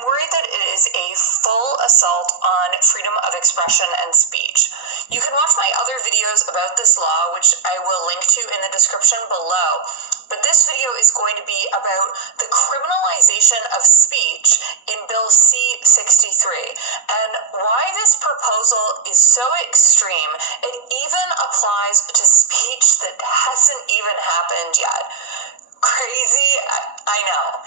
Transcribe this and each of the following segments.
Worried that it is a full assault on freedom of expression and speech. You can watch my other videos about this law, which I will link to in the description below. But this video is going to be about the criminalization of speech in Bill C-63 and why this proposal is so extreme it even applies to speech that hasn't even happened yet. Crazy? I know.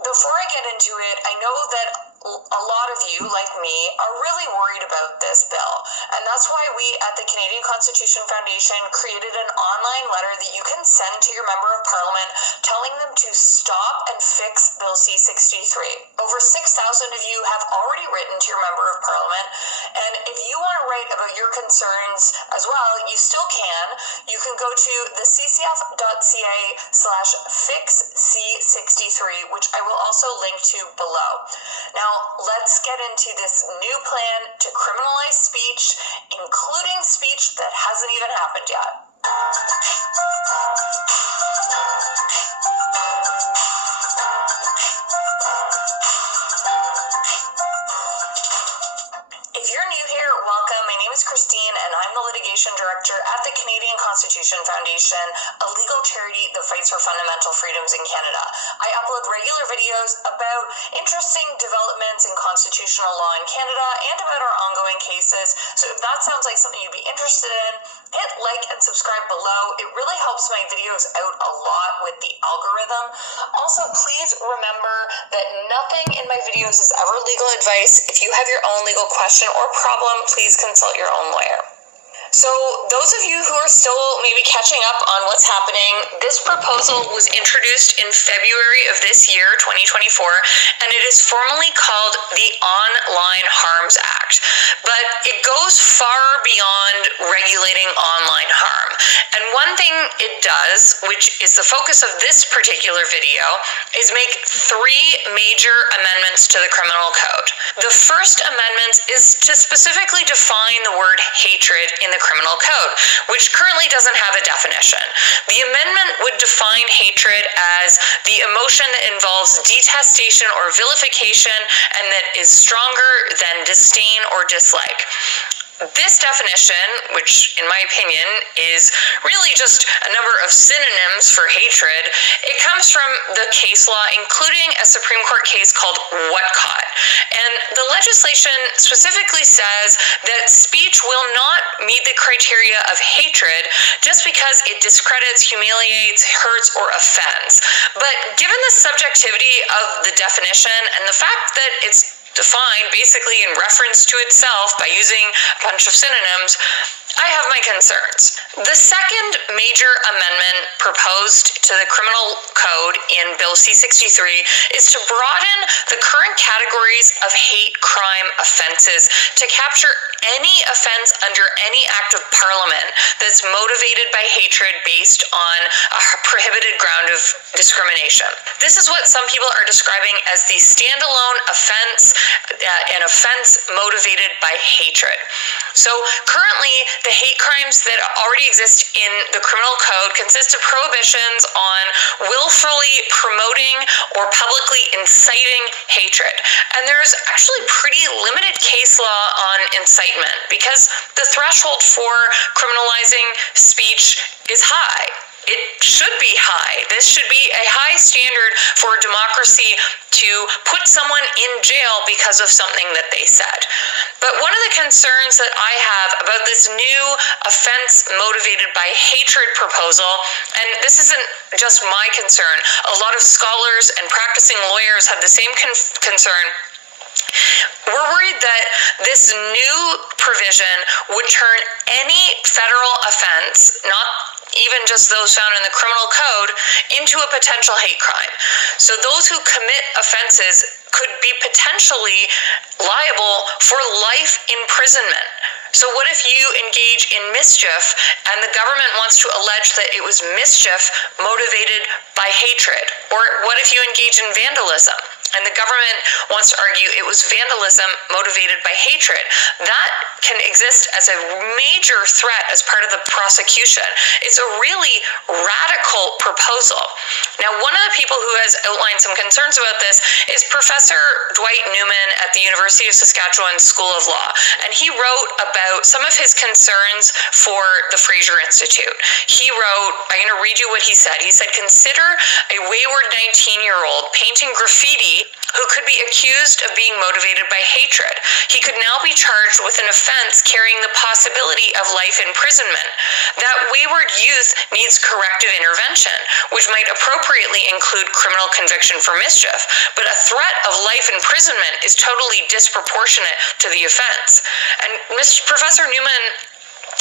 Before I get into it, I know that a lot of you, like me, are really worried about this bill. And that's why we at the Canadian Constitution Foundation created an online letter that you can send to your member of parliament telling them to stop and fix Bill C-63. Over 6,000 of you have already written to your member of parliament. And if you want to write about your concerns as well, you still can. You can go to the ccf.ca/fixc63, which I will also link to below. Now, let's get into this new plan to criminalize speech, including speech that hasn't even happened yet. If you're new here, welcome. My name is Christine, and I'm the Litigation Director at the Canadian Constitution Foundation, a legal charity that fights for fundamental freedoms in Canada. I upload regular videos about interesting developments in constitutional law in Canada and about our ongoing cases. So if that sounds like something you'd be interested in, hit like and subscribe below. It really helps my videos out a lot with the algorithm. Also, please remember that nothing in my videos is ever legal advice. If you have your own legal question or problem, please consult your own lawyer. So those of you who are still maybe catching up on what's happening, this proposal was introduced in February of this year, 2024, and it is formally called the Online Harms Act. But it goes far beyond regulating online harm. And one thing it does, which is the focus of this particular video, is make three major amendments to the criminal code. The first amendment is to specifically define the word hatred in the criminal code, which currently doesn't have a definition. The amendment would define hatred as the emotion that involves detestation or vilification and that is stronger than disdain or dislike. This definition, which in my opinion is really just a number of synonyms for hatred, it comes from the case law, including a Supreme Court case called Whatcott. And the legislation specifically says that speech will not meet the criteria of hatred just because it discredits, humiliates, hurts, or offends. But given the subjectivity of the definition and the fact that it's defined basically in reference to itself by using a bunch of synonyms, I have my concerns. The second major amendment proposed to the criminal code in Bill C-63 is to broaden the current categories of hate crime offenses to capture any offense under any act of parliament that's motivated by hatred based on a prohibited ground of discrimination. This is what some people are describing as the standalone offense, an offense motivated by hatred. So currently, the hate crimes that already exist in the criminal code consist of prohibitions on willfully promoting or publicly inciting hatred. And there's actually pretty limited case law on incitement because the threshold for criminalizing speech is high. It should be high. This should be a high standard for democracy to put someone in jail because of something that they said. But one of the concerns that I have about this new offense motivated by hatred proposal, and this isn't just my concern, a lot of scholars and practicing lawyers have the same concern. We're worried that this new provision would turn any federal offense, not even just those found in the criminal code, into a potential hate crime. So those who commit offenses could be potentially liable for life imprisonment. So what if you engage in mischief and the government wants to allege that it was mischief motivated by hatred? Or what if you engage in vandalism? And the government wants to argue it was vandalism motivated by hatred. That can exist as a major threat as part of the prosecution. It's a really radical proposal. Now, one of the people who has outlined some concerns about this is Professor Dwight Newman at the University of Saskatchewan School of Law. And he wrote about some of his concerns for the Fraser Institute. He wrote, I'm going to read you what he said. He said, consider a wayward 19-year-old painting graffiti who could be accused of being motivated by hatred. He could now be charged with an offense carrying the possibility of life imprisonment. That wayward youth needs corrective intervention, which might appropriately include criminal conviction for mischief, but a threat of life imprisonment is totally disproportionate to the offense. And Professor Newman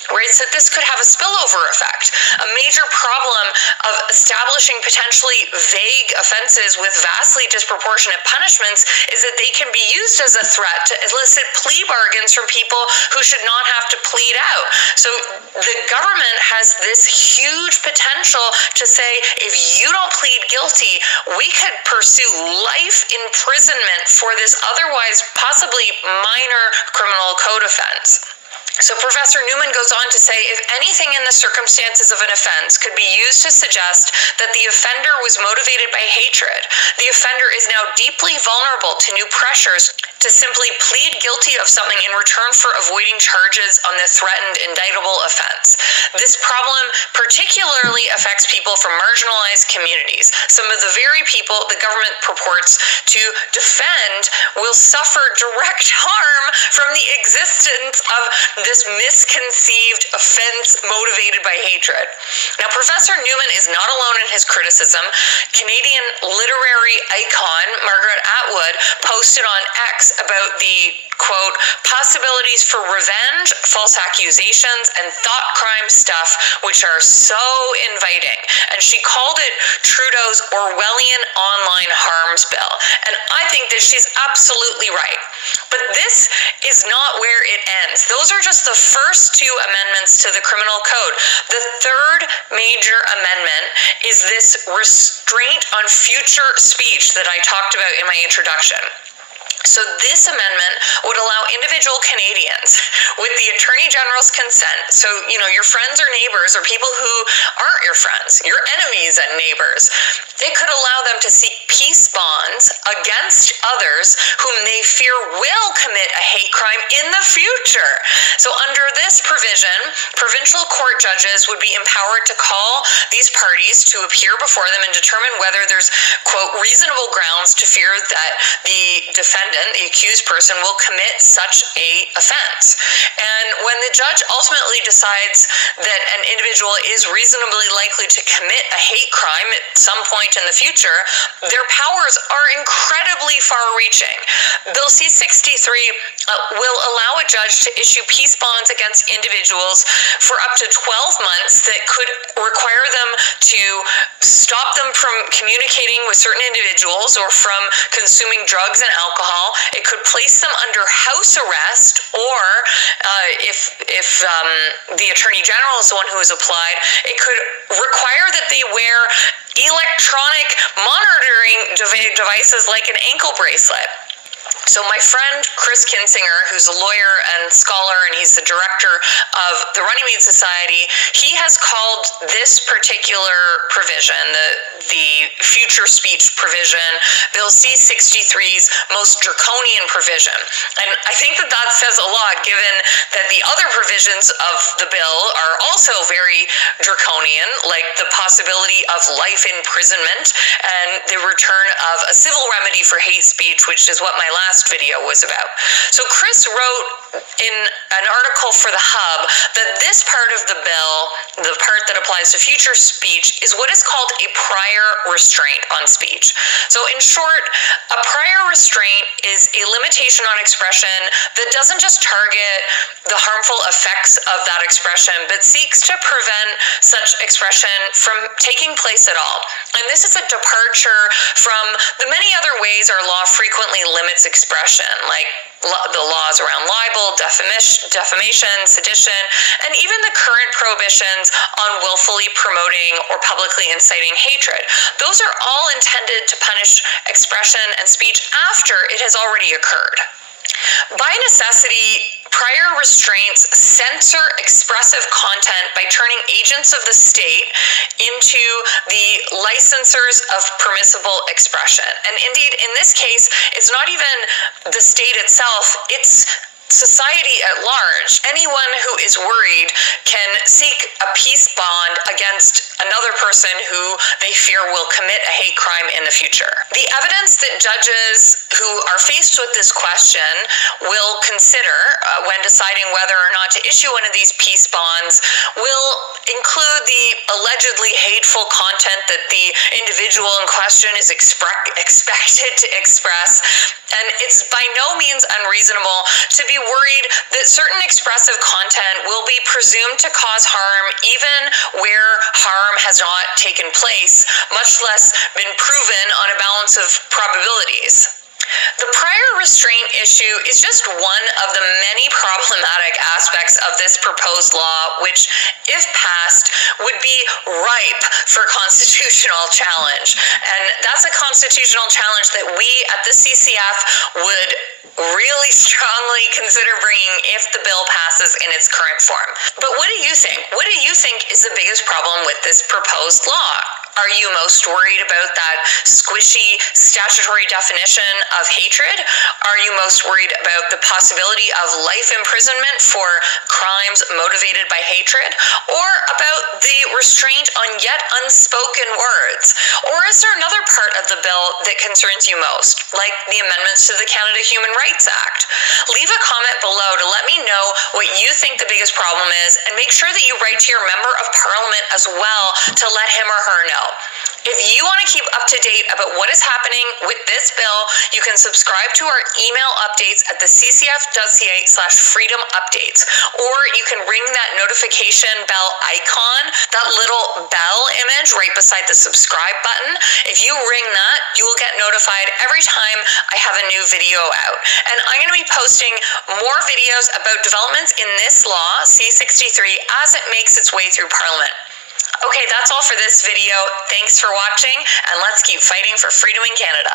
writes that this could have a spillover effect. A major problem of establishing potentially vague offenses with vastly disproportionate punishments is that they can be used as a threat to elicit plea bargains from people who should not have to plead out. So the government has this huge potential to say, if you don't plead guilty, we could pursue life imprisonment for this otherwise possibly minor criminal code offense. So Professor Newman goes on to say, if anything in the circumstances of an offense could be used to suggest that the offender was motivated by hatred, the offender is now deeply vulnerable to new pressures to simply plead guilty of something in return for avoiding charges on the threatened indictable offense. This problem particularly affects people from marginalized communities. Some of the very people the government purports to defend will suffer direct harm from the existence of this misconceived offense motivated by hatred. Now, Professor Newman is not alone in his criticism. Canadian literary icon Margaret Atwood posted on X about the, quote, possibilities for revenge, false accusations, and thought crime stuff, which are so inviting. And she called it Trudeau's Orwellian online harms bill. And I think that she's absolutely right. But this is not where it ends. Those are just the first two amendments to the criminal code. The third major amendment is this restraint on future speech that I talked about in my introduction. So this amendment would allow individual Canadians, with the Attorney General's consent, so, your friends or neighbors or people who aren't your friends, your enemies and neighbors, they could allow them to seek peace bonds against others whom they fear will commit a hate crime in the future. So under this provision, provincial court judges would be empowered to call these parties to appear before them and determine whether there's, quote, reasonable grounds to fear that the defendant, the accused person, will commit such a offense. And when the judge ultimately decides that an individual is reasonably likely to commit a hate crime at some point in the future, their powers are incredibly far-reaching. Bill C-63 will allow a judge to issue peace bonds against individuals for up to 12 months that could require them to stop them from communicating with certain individuals or from consuming drugs and alcohol. It could place them under house arrest, or if the Attorney General is the one who has applied, it could require that they wear electronic monitoring devices like an ankle bracelet. So my friend Chris Kinsinger, who's a lawyer and scholar, and he's the director of the Runnymede Society, he has called this particular provision, the future speech provision, Bill C-63's most draconian provision. And I think that says a lot, given that the other provisions of the bill are also very draconian, like the possibility of life imprisonment and the return of a civil remedy for hate speech, which is what my last video was about. So Chris wrote in an article for The Hub that this part of the bill, the part that applies to future speech, is what is called a prior restraint on speech. So in short, a prior restraint is a limitation on expression that doesn't just target the harmful effects of that expression, but seeks to prevent such expression from taking place at all. And this is a departure from the many other ways our law frequently limits expression expression, like the laws around libel, defamation, sedition, and even the current prohibitions on willfully promoting or publicly inciting hatred. Those are all intended to punish expression and speech after it has already occurred. By necessity, prior restraints censor expressive content by turning agents of the state into the licensors of permissible expression. And indeed, in this case, it's not even the state itself, it's society at large. Anyone who is worried can seek a peace bond against another person who they fear will commit a hate crime in the future. The evidence that judges who are faced with this question will consider when deciding whether or not to issue one of these peace bonds will include the allegedly hateful content that the individual in question is expected to express. And it's by no means unreasonable to be worried that certain expressive content will be presumed to cause harm even where harm has not taken place, much less been proven on a balance of probabilities. The prior restraint issue is just one of the many problematic aspects of this proposed law, which, if passed, would be ripe for constitutional challenge. And that's a constitutional challenge that we at the CCF would really strongly consider bringing if the bill passes in its current form. But what do you think? What do you think is the biggest problem with this proposed law? Are you most worried about that squishy statutory definition of hatred? Are you most worried about the possibility of life imprisonment for crimes motivated by hatred? Or about the restraint on yet unspoken words? Or is there another part of the bill that concerns you most, like the amendments to the Canada Human Rights Act? Leave a comment below to let me know what you think the biggest problem is, and make sure that you write to your member of parliament as well to let him or her know. If you want to keep up to date about what is happening with this bill, you can subscribe to our email updates at the ccf.ca/freedom updates, or you can ring that notification bell icon, that little bell image right beside the subscribe button. If you ring that, you will get notified every time I have a new video out. And I'm going to be posting more videos about developments in this law, C-63, as it makes its way through Parliament. Okay, that's all for this video. Thanks for watching, and let's keep fighting for freedom in Canada.